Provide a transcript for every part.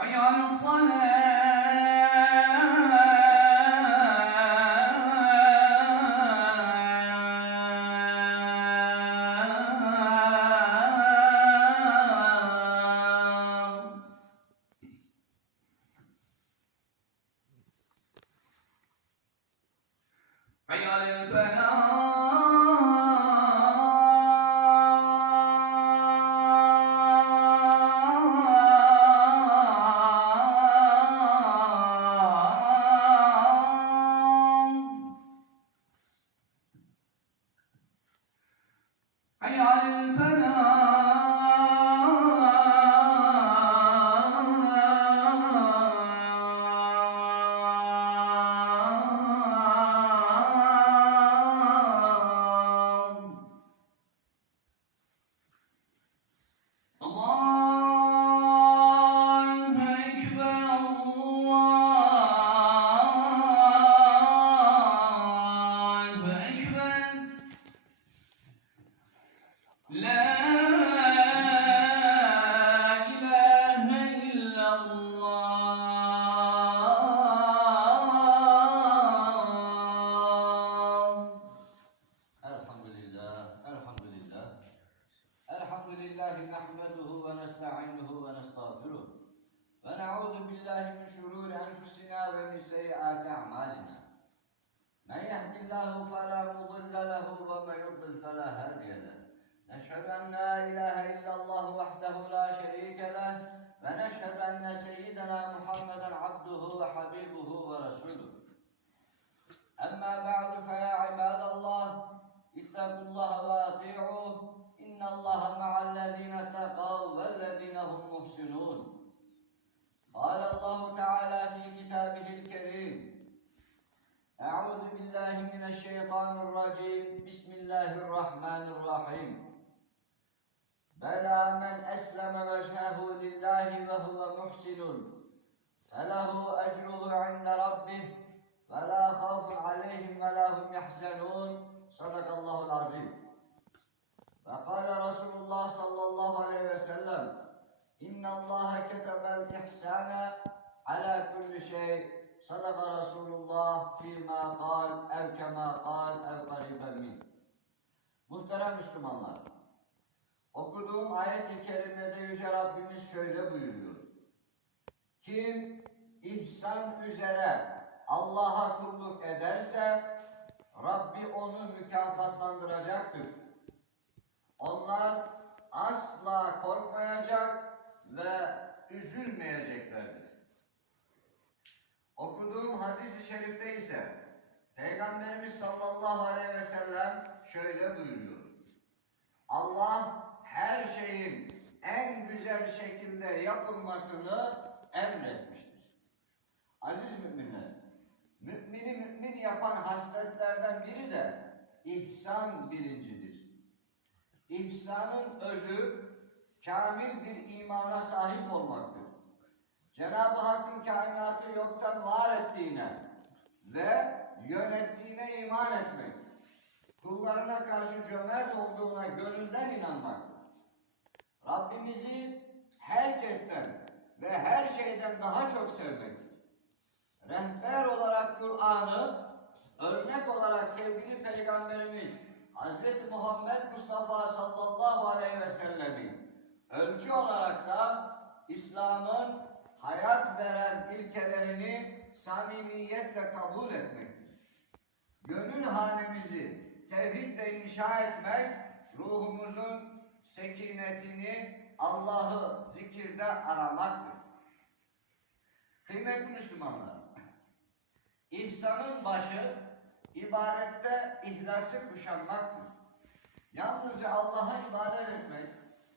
حي على الصلاه وحده لا شريك له ونشهد أن سيدنا محمدا عبده وحبيبه ورسوله أما بعد فيا عباد الله اتقوا الله وأطيعوه إن الله مع الذين اتقوا والذين هم محسنون قال الله تعالى في كتابه الكريم أعوذ بالله من الشيطان الرجيم بسم الله الرحمن الرحيم Bela men esleme veşhehu lillahi ve huve muhsinun. Felehu ecruhu inde rabbih ve la khafun aleyhim ve la hum yahzenun. Sadakallahul azim. Ve kâle Resulullah sallallahu aleyhi ve sellem İnne Allaha ketebel ihsane ala kulli şey. Sadaka Resulullah fîmâ kal ev kemâ kal ev kariben min. Muhterem Müslümanlar okuduğum ayet-i kerimede Yüce Rabbimiz şöyle buyuruyor. Kim ihsan üzere Allah'a kulluk ederse Rabbi onu mükafatlandıracaktır. Onlar asla korkmayacak ve üzülmeyeceklerdir. Okuduğum hadis-i şerifte ise Peygamberimiz sallallahu aleyhi ve sellem şöyle buyuruyor. Allah her şeyin en güzel şekilde yapılmasını emretmiştir. Aziz müminler, mümini mümin yapan hasletlerden biri de ihsan bilincidir. İhsanın özü kamil bir imana sahip olmaktır. Cenab-ı Hakk'ın kainatı yoktan var ettiğine ve yönettiğine iman etmek, kullarına karşı cömert olduğuna gönülden inanmak, Rabbimizi herkesten ve her şeyden daha çok sevmektir. Rehber olarak Kur'an'ı, örnek olarak sevgili Peygamberimiz Hz. Muhammed Mustafa sallallahu aleyhi ve sellemin ölçü olarak da İslam'ın hayat veren ilkelerini samimiyetle kabul etmektir. Gönül hanemizi tevhidle inşa etmek, ruhumuzun sekinetini Allah'ı zikirde aramaktır. Kıymetli Müslümanlar, İhsanın başı ibadette ihlası kuşanmaktır. Yalnızca Allah'a ibadet etmek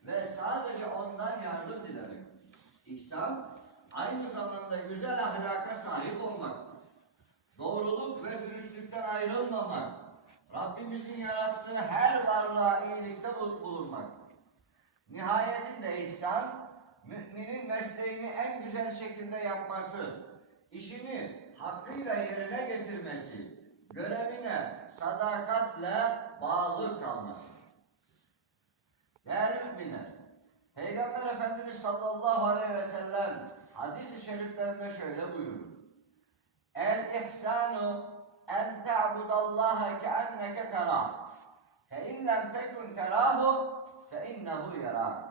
ve sadece ondan yardım dilemek. İhsan aynı zamanda güzel ahlaka sahip olmaktır. Doğruluk ve dürüstlükten ayrılmamak, Rabbimizin yarattığı her varlığa iyilikte bul- bulunmaktır. Nihayetinde ihsan, müminin mesleğini en güzel şekilde yapması, işini hakkıyla yerine getirmesi, görevine sadakatle bağlı kalması. Değerli müminler, Peygamber Efendimiz sallallahu aleyhi ve sellem hadis-i şeriflerinde şöyle buyurur. El ihsanu en ta'budallaha keenneke terah. Fe in lem tekun terahu fe innehu yarak.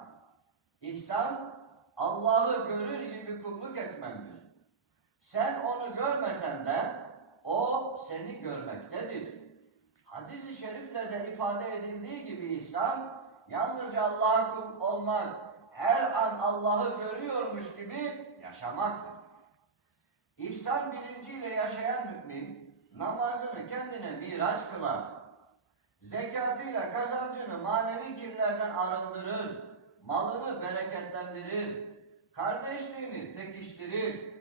İhsan Allah'ı görür gibi kulluk etmendir. Sen onu görmesen de o seni görmektedir. ayette ifade edildiği gibi ihsan, yalnızca Allah'a kul olmak, her an Allah'ı görüyormuş gibi yaşamaktır. İhsan bilinciyle yaşayan mümin, namazını kendine miraç kılar. Zekatıyla kazancını manevi kirlerden arındırır, malını bereketlendirir, kardeşliğini pekiştirir.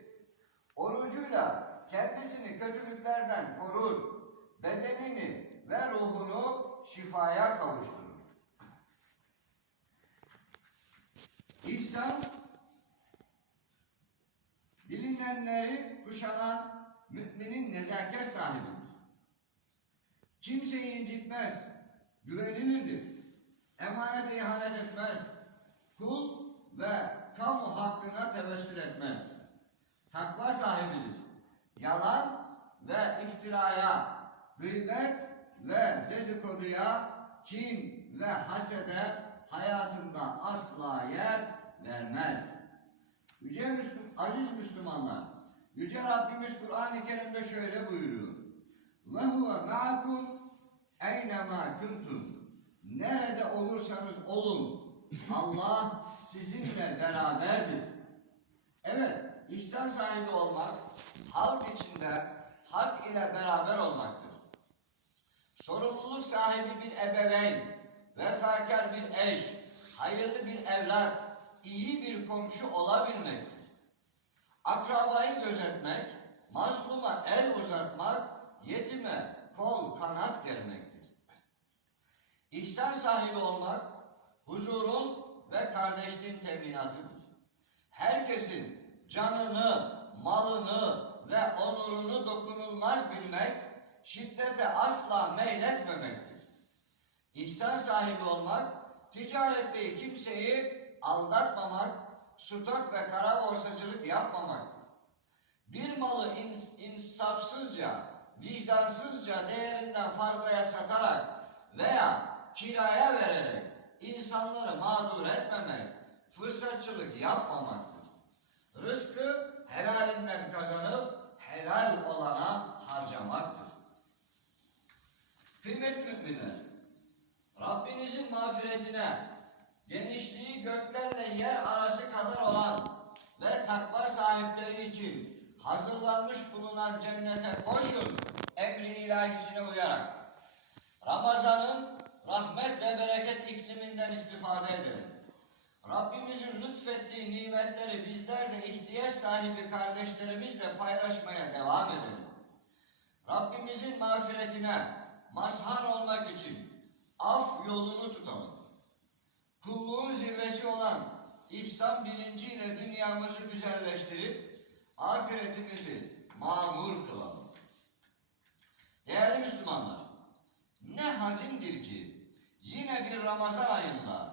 Orucuyla kendisini kötülüklerden korur, bedenini ve ruhunu şifaya kavuşturur. İhsan, bilinenleri kuşanan müminin nezaket sahibidir. Kimseyi incitmez, güvenilirdir. Emanete ihanet etmez. Kul ve kamu hakkına tevessül etmez. Takva sahibidir. Yalan ve iftiraya, gıybet ve dedikoduya, kin ve hasede hayatında asla yer vermez. Yüce Müslüm, aziz Müslümanlar, Yüce Rabbimiz Kur'an-ı Kerim'de şöyle buyuruyor. Ve huve ma'akum eynema kuntum. Nerede olursanız olun. Allah sizinle beraberdir. Evet, ihsan sahibi olmak, halk içinde hak ile beraber olmaktır. Sorumluluk sahibi bir ebeveyn, vefakar bir eş, hayırlı bir evlat, iyi bir komşu olabilmektir. Akrabayı gözetmek, mazluma el uzatmak, yetime kol kanat germektir. İhsan sahibi olmak, huzurun ve kardeşliğin teminatıdır. Herkesin canını, malını ve onurunu dokunulmaz bilmek, şiddete asla meyletmemektir. İhsan sahibi olmak, ticarette kimseyi aldatmamak, stok ve kara borsacılık yapmamaktır. Bir malı ins- insafsızca, vicdansızca değerinden fazlaya satarak veya kiraya vererek insanları mağdur etmemek, fırsatçılık yapmamaktır. İstifade edelim. Rabbimizin lütfettiği nimetleri bizler de ihtiyaç sahibi kardeşlerimizle paylaşmaya devam edelim. Rabbimizin mağfiretine mazhar olmak için af yolunu tutalım. Kulluğun zirvesi olan ihsan bilinciyle dünyamızı güzelleştirip ahiretimizi mamur kılalım. Değerli Müslümanlar, ne hazindir ki yine bir Ramazan ayında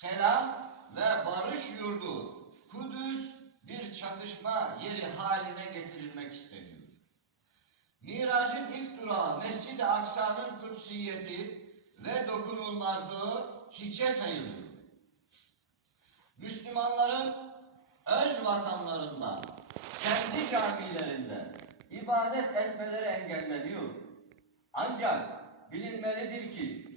selam ve barış yurdu Kudüs bir çatışma yeri haline getirilmek isteniyor. Miracın ilk durağı Mescid-i Aksa'nın kutsiyeti ve dokunulmazlığı hiçe sayılıyor. Müslümanların öz vatanlarında, kendi camilerinde ibadet etmeleri engelleniyor. Ancak bilinmelidir ki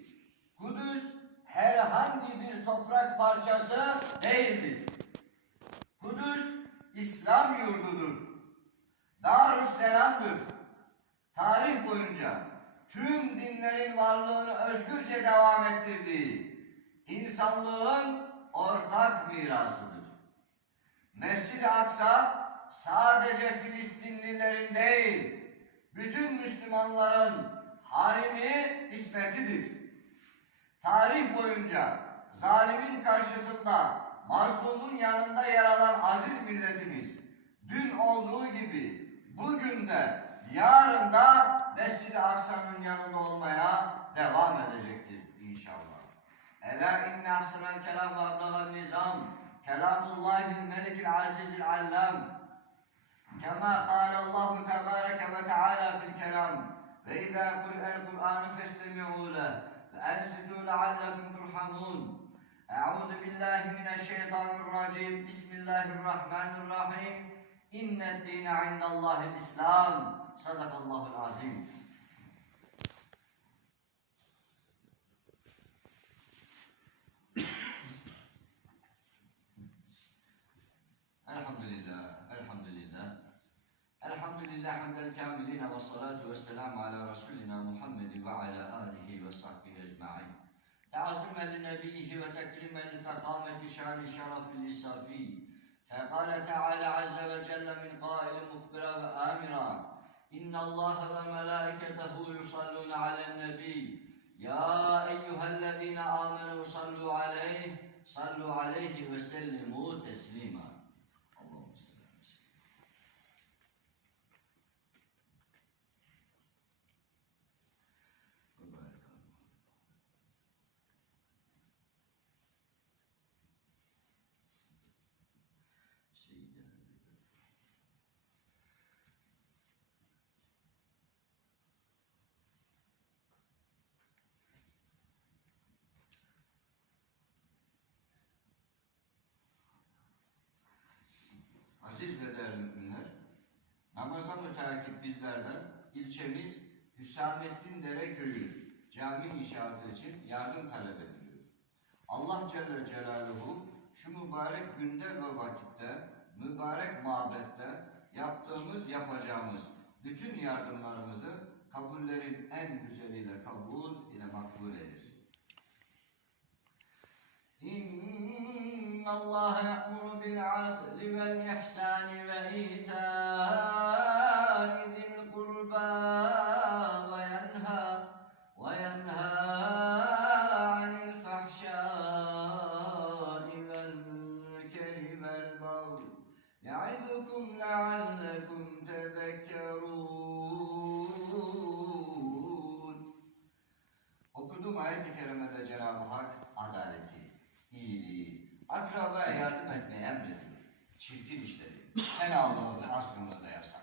Kudüs herhangi bir toprak parçası değildir. Kudüs İslam yurdudur. Darüsselam'dır. Tarih boyunca tüm dinlerin varlığını özgürce devam ettirdiği insanlığın ortak mirasıdır. Mescid-i Aksa sadece Filistinlilerin değil, bütün Müslümanların harimi ismetidir. Tarih boyunca zalimin karşısında, mazlumun yanında yer alan aziz milletimiz, dün olduğu gibi bugün de yarın da Mescid-i Aksa'nın yanında olmaya devam edecektir inşallah. Ela inne ahsenel kelam ve abdalal nizam kelamullahil melikil azizil allam. Kema kâlallahu tebâreke ve teâlâ fil kelam. Ve idâ kul'el kur'anı festemi'û leh. فأنصتوا لعلكم ترحمون أعوذ بالله من الشيطان الرجيم بسم الله الرحمن الرحيم إن الدين عند الله الإسلام صدق الله العظيم الحمد لله الحمد لله الحمد لله حمد الكاملين والصلاة والسلام على رسولنا محمد وعلى آله وصحبه تعظيما لنبيه وتكريما لفخامة شان شرف الإسافي فقال تعالى عز وجل من قائل مخبرا وآمرا إن الله وملائكته يصلون على النبي يا أيها الذين آمنوا صلوا عليه صلوا عليه وسلموا تسليما namaza müteakip bizlerden ilçemiz Hüsamettin Dere Köyü cami inşaatı için yardım talep ediliyor. Allah Celle Celaluhu şu mübarek günde ve vakitte, mübarek mabette yaptığımız, yapacağımız bütün yardımlarımızı kabullerin en güzeliyle kabul ile makbul eylesin. إن الله يأمر بالعدل والإحسان وإيتاء ذي القربى sen aldığını aslında da yasak.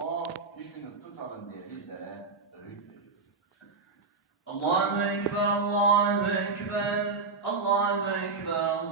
O düşünüp tutalım diye bizlere öğüt veriyor. Allahu Ekber, Allahu Ekber, Allahu Ekber,